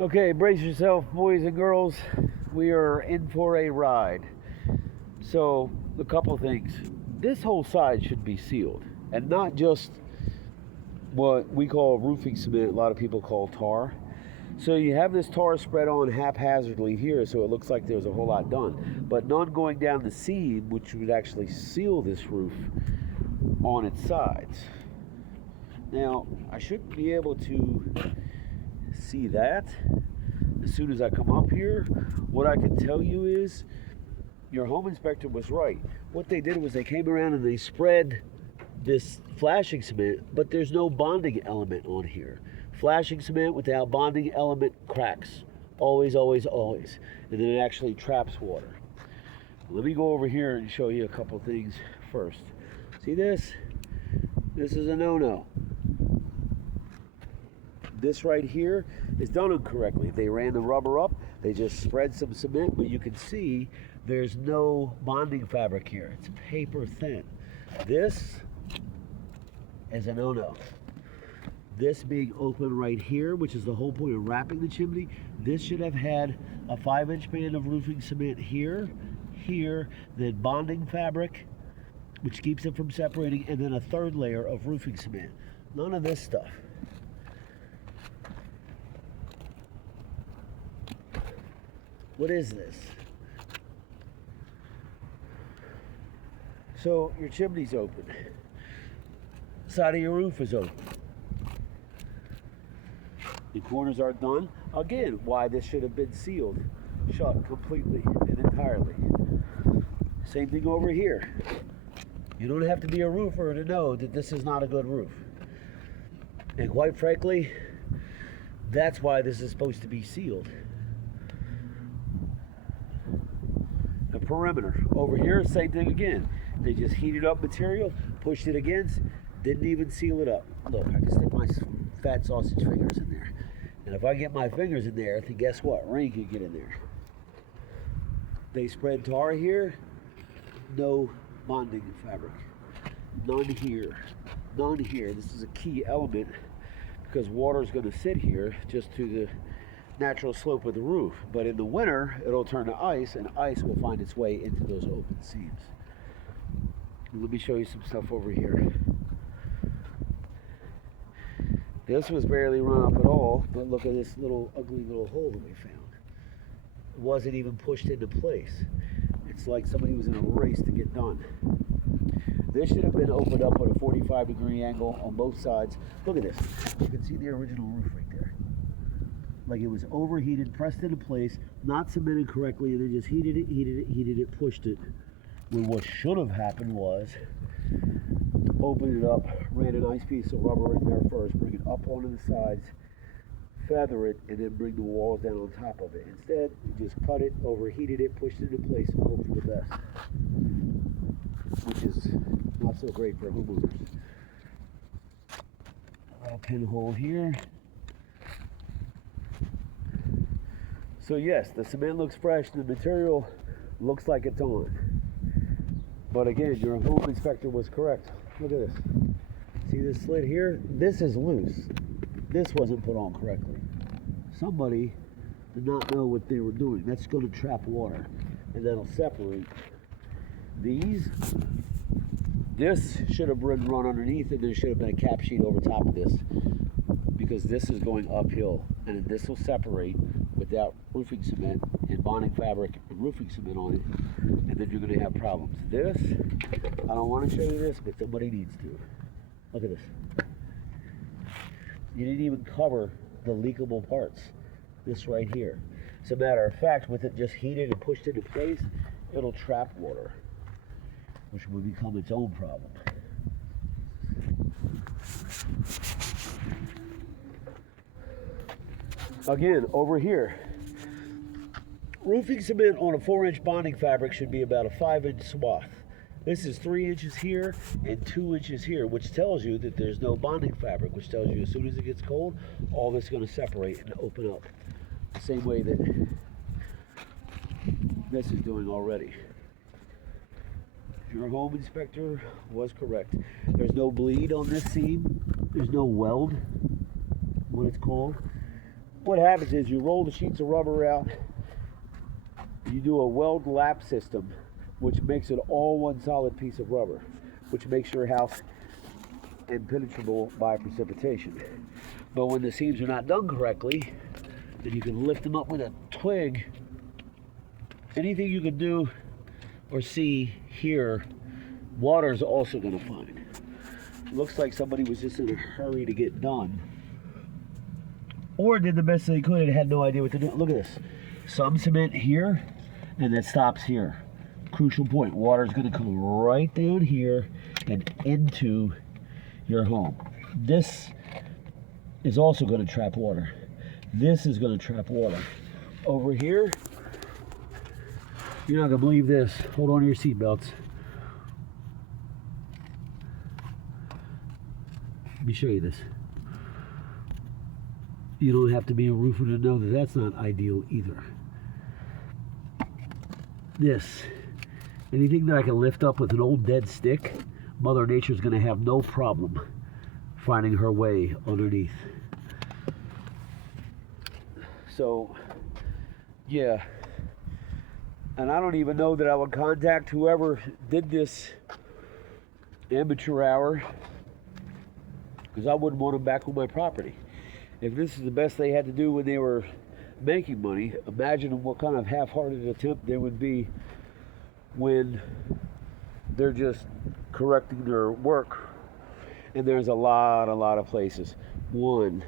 Okay, brace yourself, boys and girls. We are in for a ride. So, a couple things. This whole side should be sealed, and not just what we call roofing cement, a lot of people call tar. So, you have this tar spread on haphazardly here, so it looks like there's a whole lot done, but none going down the seam, which would actually seal this roof on its sides. Now, I should be able to see that as soon as I come up here. What I can tell you is your home inspector was right. What they did was they came around and they spread this flashing cement, but there's no bonding element on here. Flashing cement without bonding element cracks. Always, always, always. And then it actually traps water. Let me go over here and show you a couple things first. See this? This is a no-no. This right here is done incorrectly. They ran the rubber up, they just spread some cement, but you can see there's no bonding fabric here. It's paper thin. This is a no-no. This being open right here, which is the whole point of wrapping the chimney, this should have had a 5-inch band of roofing cement here, then bonding fabric, which keeps it from separating, and then a third layer of roofing cement. None of this stuff. What is this? So your chimney's open. Side of your roof is open. The corners are done. Again, why this should have been sealed shut completely and entirely. Same thing over here. You don't have to be a roofer to know that this is not a good roof. And quite frankly, that's why this is supposed to be sealed. The perimeter. Over here, same thing again. They just heated up material, pushed it against, didn't even seal it up. Look, I can stick my fat sausage fingers in there. And if I get my fingers in there, then guess what? Rain can get in there. They spread tar here, no bonding fabric. None here. None here. This is a key element because water is going to sit here just to the natural slope of the roof. But in the winter, it'll turn to ice, and ice will find its way into those open seams. Let me show you some stuff over here. This was barely run up at all, but look at this little ugly little hole that we found. It wasn't even pushed into place. It's like somebody was in a race to get done. This should have been opened up at a 45-degree angle on both sides. Look at this. You can see the original roof right there. Like it was overheated, pressed into place, not cemented correctly, and then just heated it, pushed it. When what should have happened was open it up, ran a nice piece of rubber in there first, bring it up onto the sides, feather it, and then bring the walls down on top of it. Instead, you just cut it, overheated it, pushed it into place, and hope for the best, which is not so great for homeowners. A pinhole here. So yes, the cement looks fresh, the material looks like it's on. But again, your home inspector was correct. Look at this. See this slit here? This is loose. This wasn't put on correctly. Somebody did not know what they were doing. That's going to trap water, and that'll separate these. This should have been run underneath, and there should have been a cap sheet over top of this, because this is going uphill, and this will separate without roofing cement and bonding fabric and roofing cement on it, and then you're going to have problems. This, I don't want to show you this, but somebody needs to. Look at this. You didn't even cover the leakable parts. This right here. As a matter of fact, with it just heated and pushed into place, it'll trap water, which will become its own problem. Again, over here, roofing cement on a 4-inch bonding fabric should be about a 5-inch swath. This is 3 inches here and 2 inches here, which tells you that there's no bonding fabric, which tells you as soon as it gets cold, all this is going to separate and open up. The same way that this is doing already. Your home inspector was correct. There's no bleed on this seam. There's no weld, what it's called. what happens is you roll the sheets of rubber out, you do a weld lap system, which makes it all one solid piece of rubber, which makes your house impenetrable by precipitation. But when the seams are not done correctly, then you can lift them up with a twig. Anything you can do or see here, water is also going to find. Looks like somebody was just in a hurry to get done, or did the best they could and had no idea what to do. Look at this. Some cement here, and it stops here. Crucial point. Water is going to come right down here and into your home. This is also going to trap water. This is going to trap water. Over here, you're not going to believe this. Hold on to your seatbelts. Let me show you this. You don't have to be a roofer to know that that's not ideal either. This, anything that I can lift up with an old dead stick, Mother Nature's going to have no problem finding her way underneath. So, yeah. And I don't even know that I would contact whoever did this amateur hour, because I wouldn't want them back on my property. If this is the best they had to do when they were making money, imagine what kind of half-hearted attempt there would be when they're just correcting their work. And there's a lot of places. 1,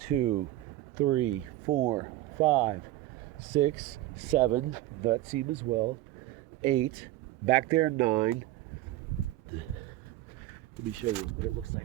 2, 3, 4, 5, 6, 7, that seam as well, 8, back there 9. Let me show you what it looks like.